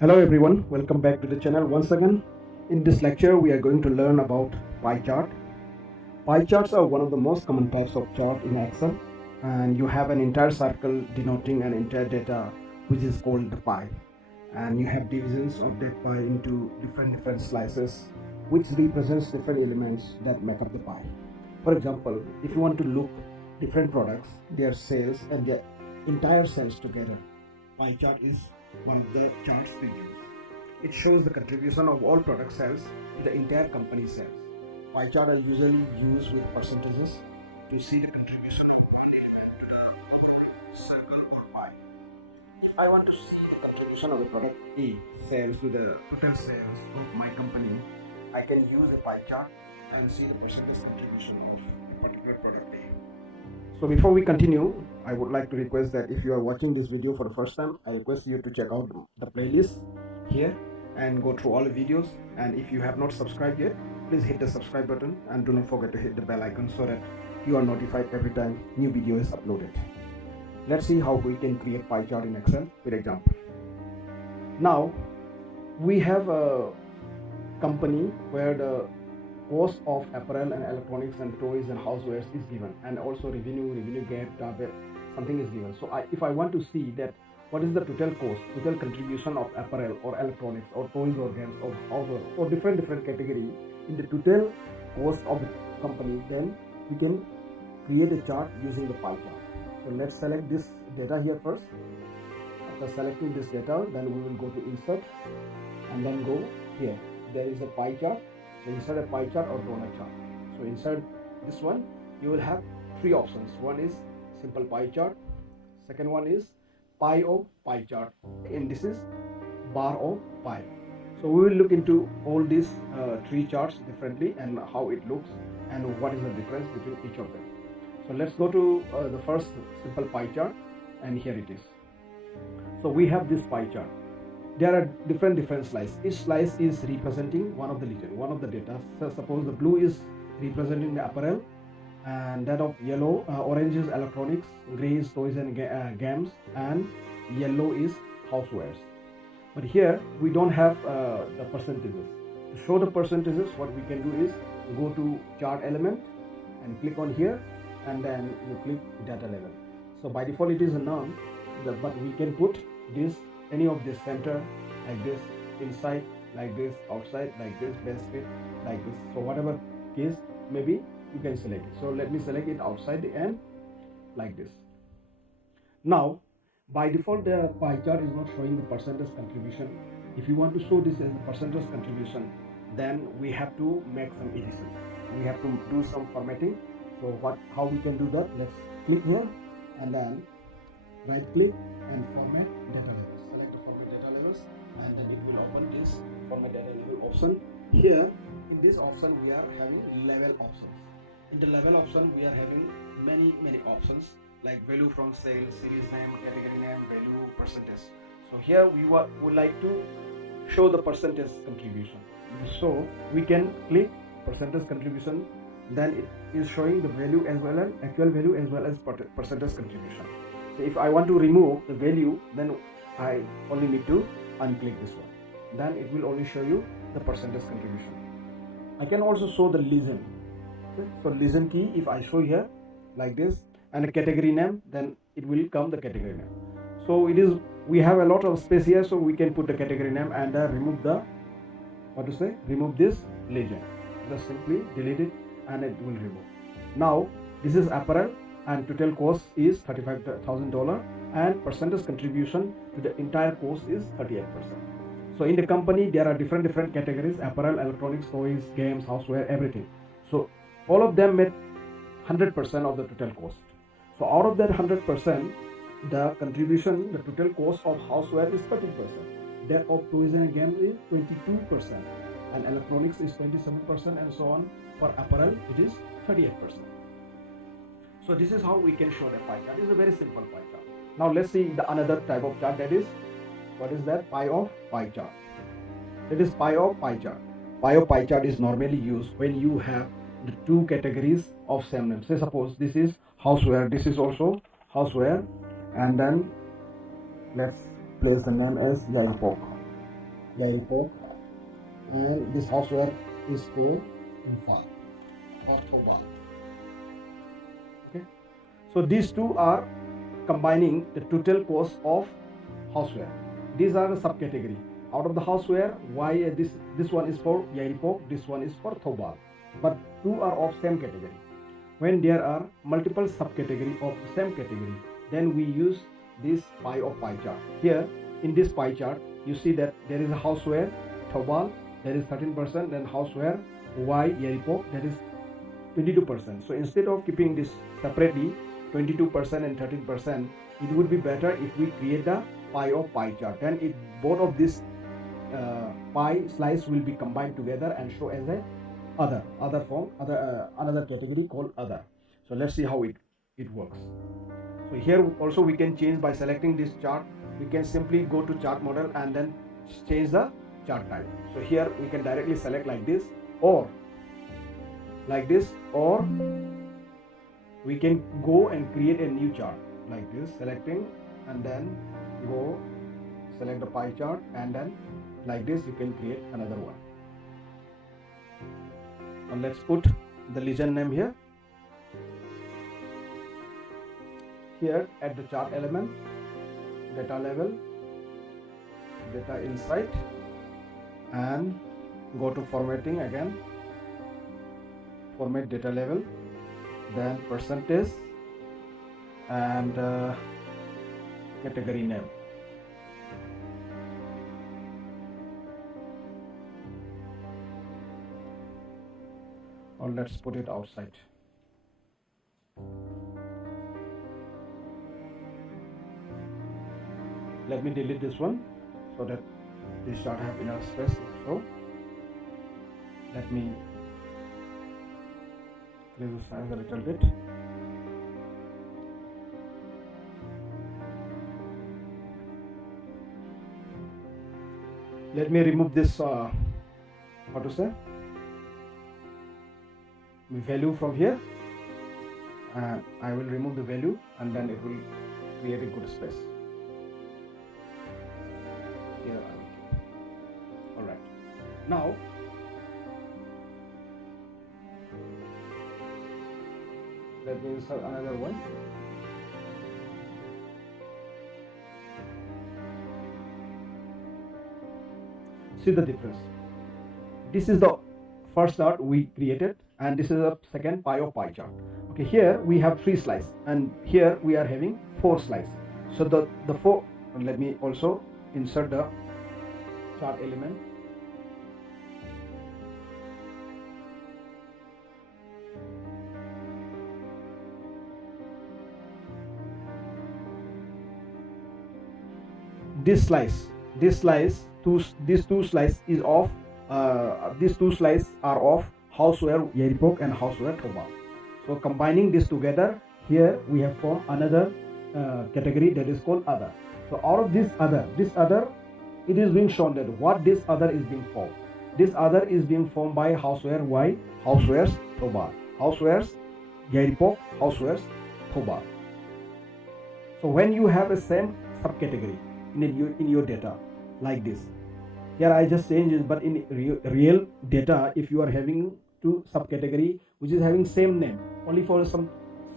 Hello everyone, welcome back to the channel once again. In this lecture we are going to learn about pie chart. Pie charts are one of the most common types of chart in Excel, and you have an entire circle denoting an entire data which is called the pie, and you have divisions of that pie into different slices which represents different elements that make up the pie. For example, if you want to look different products, their sales and their entire sales together, pie chart is one of the charts we use. It shows the contribution of all product sales to the entire company sales. Pie chart are usually used with percentages to see the contribution of one element to the overall circle or pie. If I want to see the contribution of the product A sales to the total sales of my company, I can use a pie chart and see the percentage contribution of a particular product A. So before we continue, I would like to request that if you are watching this video for the first time, I request you to check out the playlist here and go through all the videos. And if you have not subscribed yet, please hit the subscribe button and do not forget to hit the bell icon so that you are notified every time new video is uploaded. Let's see how we can create pie chart in Excel with example. Now we have a company where the cost of apparel and electronics and toys and housewares is given, and also revenue gap target something is given. So if I want to see that what is the total cost, total contribution of apparel or electronics or toys or games or housewares or different category in the total cost of the company, then we can create a chart using the pie chart. So let's select this data here first. After selecting this data, then we will go to insert and then go here. There is a pie chart. So insert a pie chart or donut chart. So insert this one, you will have three options. One is simple pie chart, second one is pie of pie chart, and this is bar of pie. So we will look into all these three charts differently and how it looks and what is the difference between each of them. So let's go to the first simple pie chart, and here it is. So we have this pie chart. There are different slices. Each slice is representing one of the legend, one of the data. So suppose the blue is representing the apparel, and that of yellow, orange is electronics, gray is toys and games, and yellow is housewares. But here we don't have the percentages. To show the percentages, what we can do is go to chart element and click on here, and then you click data level. So by default it is a none, but we can put this any of this center like this, inside like this, outside like this, best fit like this. So whatever case maybe you can select it. So let me select it outside the end like this. Now by default the pie chart is not showing the percentage contribution. If you want to show this as a percentage contribution, then we have to make some addition. We have to do some formatting. So how we can do that? Let's click here and then right click and format data levels. Select the format data levels, and then it will open this format data level option. Here in this option we are having level options. In the level option we are having many options like value from sales, series name, category name, value, percentage. So here we would like to show the percentage contribution. So we can click percentage contribution, then it is showing the value as well as actual value as well as percentage contribution. So if I want to remove the value, then I only need to unclick this one. Then it will only show you the percentage contribution. I can also show the legend. Okay? So legend key, if I show here like this and a category name, then it will come the category name. So we have a lot of space here, so we can put the category name and remove remove this legend. Just simply delete it and it will remove. Now this is apparel, and total cost is $35,000, and percentage contribution to the entire cost is 38%. So in the company there are different categories: apparel, electronics, toys, games, houseware, everything. So all of them made 100% of the total cost. So out of that 100%, the contribution, the total cost of houseware is 13%. That of toys and games is 22%, and electronics is 27%, and so on. For apparel it is 38%. So this is how we can show the pie chart. It is a very simple pie chart. Now let's see the another type of chart, that is, what is that? Pie of pie chart. It is pie of pie chart. Pie of pie chart is normally used when you have the two categories of same name. Say suppose this is houseware, this is also houseware, and then let's place the name as Yaipok. report, and this houseware is for Infal or Thobal. Okay, so these two are combining the total cost of houseware. These are the subcategory. Out of the houseware, why this one is for Yairipok, this one is for Thobal, but two are of same category. When there are multiple subcategory of the same category, then we use this pie or pie chart. Here in this pie chart, you see that there is a houseware Thobal, that is 13%, then houseware Y Yairipok, that is 22%. So instead of keeping this separately, 22% and 13%, it would be better if we create the pie or pie chart. Then both of these pie slice will be combined together and show as a other form, another category called other. So let's see how it works. So here also we can change by selecting this chart. We can simply go to chart model and then change the chart type. So here we can directly select like this, or like this, or we can go and create a new chart like this, selecting and then go select the pie chart, and then like this you can create another one. And let's put the legend name here. Here at the chart element, data level, data insight, and go to formatting again, format data level, then percentage and category name. Or let's put it outside. Let me delete this one so that this chart have enough space. So let me increase the size a little bit. Let me remove this how to say value from here, and I will remove the value, and then it will create a good space. Here I will keep. All right. Now let me insert another one. See the difference. This is the first chart we created, and this is the second pie or pie chart. Okay, here we have 3 slices, and here we are having 4 slices. So the 4, let me also insert the chart element. This slice, these two slices is of these two slices are of houseware Yairipok and houseware Thobal. So combining this together, here we have formed another category that is called other. So out of this other, it is being shown that what this other is being formed. This other is being formed by houseware Y, housewares Thobal, housewares Yairipok, housewares Thobal. So when you have a same subcategory in your data like this, here I just changed it, but in real data, if you are having 2 subcategory which is having same name, only for some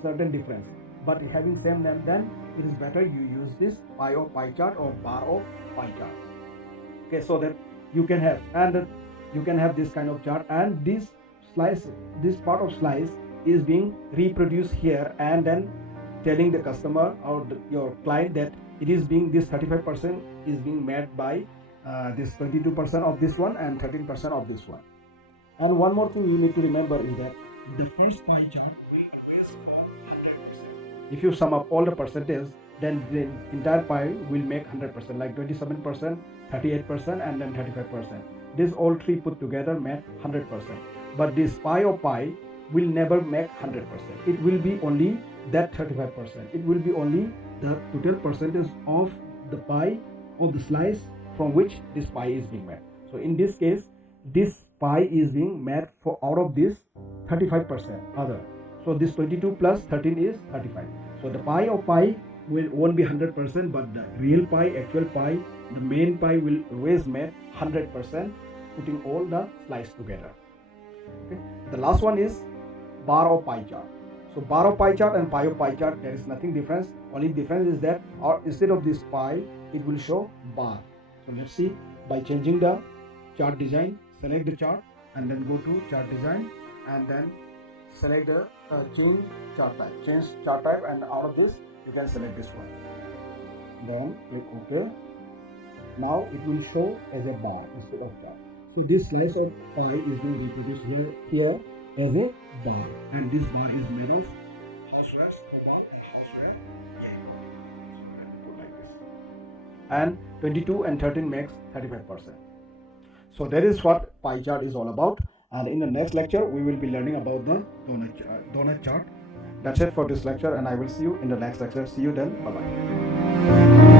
certain difference, but having same name, then it is better you use this pie or pie chart or bar or pie chart. Okay, so that you can have, and you can have this kind of chart, and this slice, this part of slice is being reproduced here, and then telling the customer or your client that it is being, this 35% is being made by this 22% of this one and 13% of this one. And one more thing you need to remember is that the first pie chart will always form 100%. If you sum up all the percentages, then the entire pie will make 100%, like 27%, 38%, and then 35%. This all three put together make 100%. But this pie or pie will never make 100%. It will be only that 35%. It will be only the total percentage of the pie, of the slice from which this pie is being made. So in this case, this pie is being made for out of this 35% other. So this 22 plus 13 is 35. So the pie or pie won't be 100%, but the real pi, actual pi, the main pi will always make 100%, putting all the slides together. Okay. The last one is bar of pie chart. So bar of pie chart and pi of pie chart, there is nothing difference. Only difference is that, or instead of this pi, it will show bar. So let's see, by changing the chart design, select the chart and then go to chart design and then select the change chart type, and out of this you can select this one, then click OK. Now it will show as a bar instead of chart. So this slice of pie is being reproduced here as a bar, and this bar is made of houseware, cobalt and houseware. Put like this. And 22 and 13 makes 35%. So that is what pie chart is all about. And in the next lecture, we will be learning about the donut chart. That's it for this lecture, and I will see you in the next lecture. See you then. Bye bye.